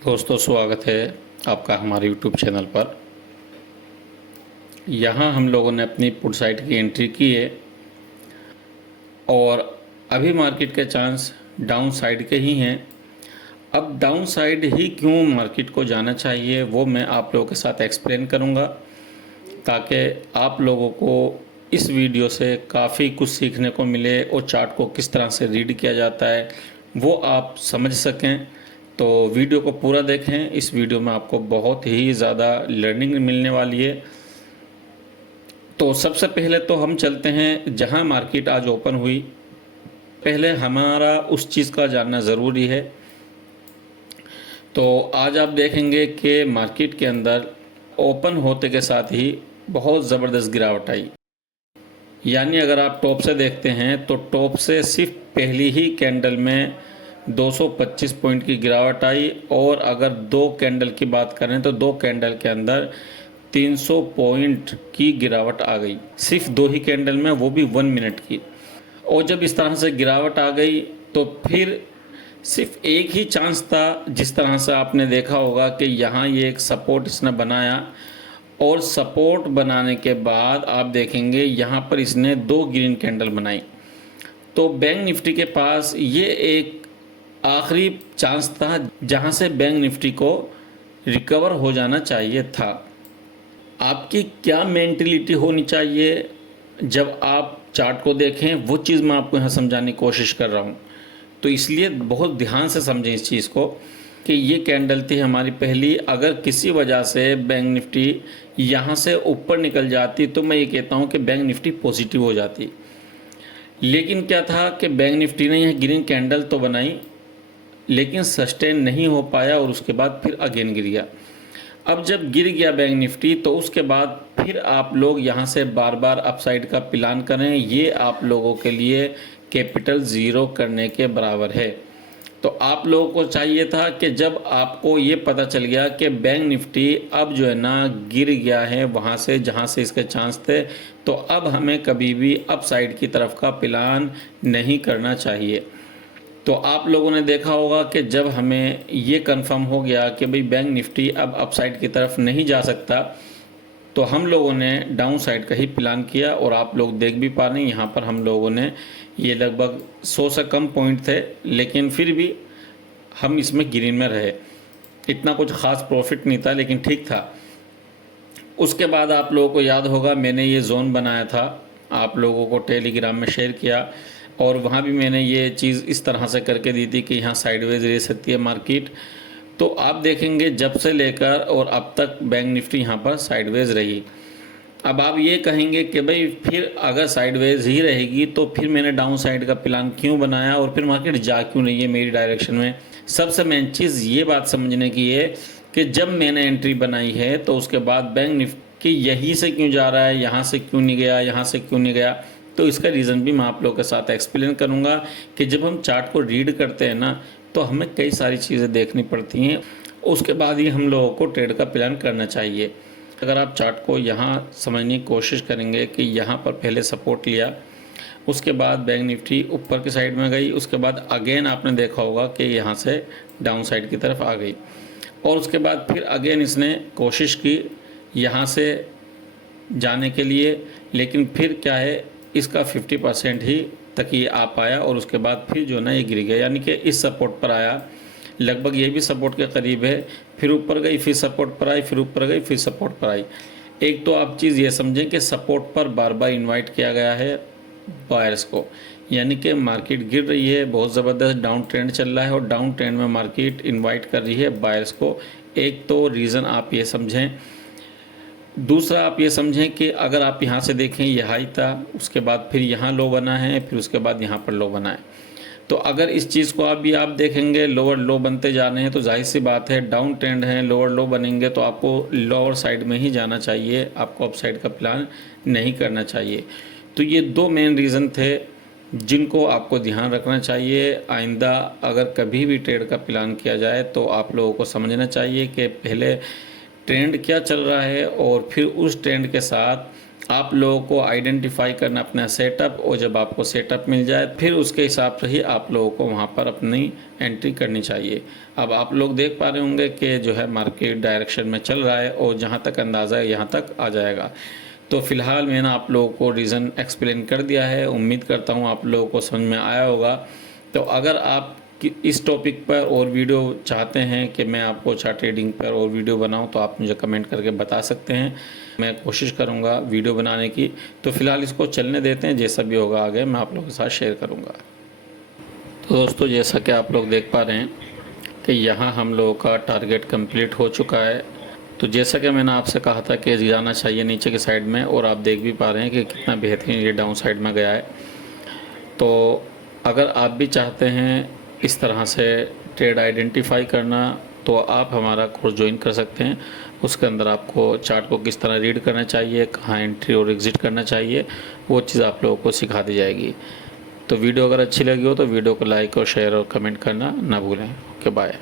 दोस्तों, स्वागत है आपका हमारे YouTube चैनल पर। यहाँ हम लोगों ने अपनी पुट साइड की एंट्री की है और अभी मार्केट के चांस डाउन साइड के ही हैं। अब डाउन साइड ही क्यों मार्केट को जाना चाहिए वो मैं आप लोगों के साथ एक्सप्लेन करूँगा, ताकि आप लोगों को इस वीडियो से काफ़ी कुछ सीखने को मिले और चार्ट को किस तरह से रीड किया जाता है वो आप समझ सकें। तो वीडियो को पूरा देखें। इस वीडियो में आपको बहुत ही ज़्यादा लर्निंग मिलने वाली है। तो सबसे पहले तो हम चलते हैं जहां मार्केट आज ओपन हुई। पहले हमारा उस चीज़ का जानना ज़रूरी है। तो आज आप देखेंगे कि मार्केट के अंदर ओपन होते के साथ ही बहुत ज़बरदस्त गिरावट आई। यानी अगर आप टॉप से देखते हैं तो टॉप से सिर्फ पहली ही कैंडल में 225 पॉइंट की गिरावट आई, और अगर दो कैंडल की बात करें तो दो कैंडल के अंदर 300 पॉइंट की गिरावट आ गई, सिर्फ दो ही कैंडल में, वो भी 1 मिनट की। और जब इस तरह से गिरावट आ गई तो फिर सिर्फ एक ही चांस था, जिस तरह से आपने देखा होगा कि यहाँ ये एक सपोर्ट इसने बनाया, और सपोर्ट बनाने के बाद आप देखेंगे यहाँ पर इसने दो ग्रीन कैंडल बनाई। तो बैंक निफ्टी के पास ये एक आखिरी चांस था जहाँ से बैंक निफ्टी को रिकवर हो जाना चाहिए था। आपकी क्या मेंटलिटी होनी चाहिए जब आप चार्ट को देखें, वो चीज़ मैं आपको यहाँ समझाने की कोशिश कर रहा हूँ। तो इसलिए बहुत ध्यान से समझें इस चीज़ को कि ये कैंडल थी हमारी पहली। अगर किसी वजह से बैंक निफ्टी यहाँ से ऊपर निकल जाती तो मैं ये कहता हूँ कि बैंक निफ्टी पॉजिटिव हो जाती। लेकिन क्या था कि बैंक निफ्टी ने यह ग्रीन कैंडल तो बनाई लेकिन सस्टेन नहीं हो पाया, और उसके बाद फिर अगेन गिर गया। अब जब गिर गया बैंक निफ्टी तो उसके बाद फिर आप लोग यहाँ से बार बार अपसाइड का प्लान करें, ये आप लोगों के लिए कैपिटल ज़ीरो करने के बराबर है। तो आप लोगों को चाहिए था कि जब आपको ये पता चल गया कि बैंक निफ्टी अब जो है ना गिर गया है वहाँ से जहाँ से इसके चांस थे, तो अब हमें कभी भी अपसाइड की तरफ का प्लान नहीं करना चाहिए। तो आप लोगों ने देखा होगा कि जब हमें ये कंफर्म हो गया कि भाई बैंक निफ्टी अब अपसाइड की तरफ नहीं जा सकता, तो हम लोगों ने डाउन साइड का ही प्लान किया। और आप लोग देख भी पा रहे हैं यहाँ पर हम लोगों ने ये लगभग 100 से कम पॉइंट थे, लेकिन फिर भी हम इसमें ग्रीन में रहे। इतना कुछ ख़ास प्रॉफिट नहीं था, लेकिन ठीक था। उसके बाद आप लोगों को याद होगा मैंने ये जोन बनाया था, आप लोगों को टेलीग्राम में शेयर किया, और वहाँ भी मैंने ये चीज़ इस तरह से करके दी थी कि यहाँ साइडवेज रह सकती है मार्केट। तो आप देखेंगे जब से लेकर और अब तक बैंक निफ्टी यहाँ पर साइडवेज रही। अब आप ये कहेंगे कि भाई फिर अगर साइडवेज ही रहेगी तो फिर मैंने डाउन साइड का प्लान क्यों बनाया और फिर मार्केट जा क्यों नहीं है मेरी डायरेक्शन में। सबसे मेन चीज़ ये बात समझने की है कि जब मैंने एंट्री बनाई है तो उसके बाद बैंक निफ्टी यहीं से क्यों जा रहा है, यहाँ से क्यों नहीं गया, यहाँ से क्यों नहीं गया। तो इसका रीज़न भी मैं आप लोगों के साथ एक्सप्लेन करूँगा कि जब हम चार्ट को रीड करते हैं ना तो हमें कई सारी चीज़ें देखनी पड़ती हैं, उसके बाद ही हम लोगों को ट्रेड का प्लान करना चाहिए। अगर आप चार्ट को यहाँ समझने की कोशिश करेंगे कि यहाँ पर पहले सपोर्ट लिया, उसके बाद बैंक निफ्टी ऊपर की साइड में गई, उसके बाद अगेन आपने देखा होगा कि यहाँ से डाउन साइड की तरफ आ गई, और उसके बाद फिर अगेन इसने कोशिश की यहाँ से जाने के लिए, लेकिन फिर क्या है इसका 50% ही तक ही आ पाया, और उसके बाद फिर जो ना ये गिर गया। यानी कि इस सपोर्ट पर आया, लगभग ये भी सपोर्ट के करीब है, फिर ऊपर गई, फिर सपोर्ट पर आई, फिर ऊपर गई, फिर सपोर्ट पर आई। एक तो आप चीज़ ये समझें कि सपोर्ट पर बार बार इनवाइट किया गया है बायर्स को, यानी कि मार्केट गिर रही है, बहुत ज़बरदस्त डाउन ट्रेंड चल रहा है, और डाउन ट्रेंड में मार्केट इन्वाइट कर रही है बायर्स को। एक तो रीज़न आप ये समझें। दूसरा आप ये समझें कि अगर आप यहाँ से देखें ये हाई था, उसके बाद फिर यहाँ लो बना है, फिर उसके बाद यहाँ पर लो बना है। तो अगर इस चीज़ को आप देखेंगे लोअर लो बनते जा रहे हैं, तो जाहिर सी बात है डाउन ट्रेंड है, लोअर लो बनेंगे तो आपको लोअर साइड में ही जाना चाहिए, आपको अप साइड का प्लान नहीं करना चाहिए। तो ये दो मेन रीज़न थे जिनको आपको ध्यान रखना चाहिए। आइंदा अगर कभी भी ट्रेड का प्लान किया जाए तो आप लोगों को समझना चाहिए कि पहले ट्रेंड क्या चल रहा है, और फिर उस ट्रेंड के साथ आप लोगों को आइडेंटिफाई करना अपना सेटअप, और जब आपको सेटअप मिल जाए फिर उसके हिसाब से ही आप लोगों को वहाँ पर अपनी एंट्री करनी चाहिए। अब आप लोग देख पा रहे होंगे कि जो है मार्केट डायरेक्शन में चल रहा है और जहाँ तक अंदाज़ा है यहाँ तक आ जाएगा। तो फ़िलहाल मैंने आप लोगों को रीज़न एक्सप्लेन कर दिया है, उम्मीद करता हूँ आप लोगों को समझ में आया होगा। तो अगर आप इस टॉपिक पर और वीडियो चाहते हैं कि मैं आपको चार्ट ट्रेडिंग पर और वीडियो बनाऊं, तो आप मुझे कमेंट करके बता सकते हैं, मैं कोशिश करूंगा वीडियो बनाने की। तो फ़िलहाल इसको चलने देते हैं, जैसा भी होगा आगे मैं आप लोगों के साथ शेयर करूंगा। तो दोस्तों, जैसा कि आप लोग देख पा रहे हैं कि यहाँ हम लोगों का टारगेट कंप्लीट हो चुका है। तो जैसा कि मैंने आपसे कहा था कि जाना चाहिए नीचे की साइड में, और आप देख भी पा रहे हैं कि कितना बेहतरीन ये डाउन साइड में गया है। तो अगर आप भी चाहते हैं इस तरह से ट्रेड आइडेंटिफाई करना, तो आप हमारा कोर्स ज्वाइन कर सकते हैं। उसके अंदर आपको चार्ट को किस तरह रीड करना चाहिए, कहाँ एंट्री और एग्ज़िट करना चाहिए, वो चीज़ आप लोगों को सिखा दी जाएगी। तो वीडियो अगर अच्छी लगी हो तो वीडियो को लाइक और शेयर और कमेंट करना ना भूलें। Okay, bye.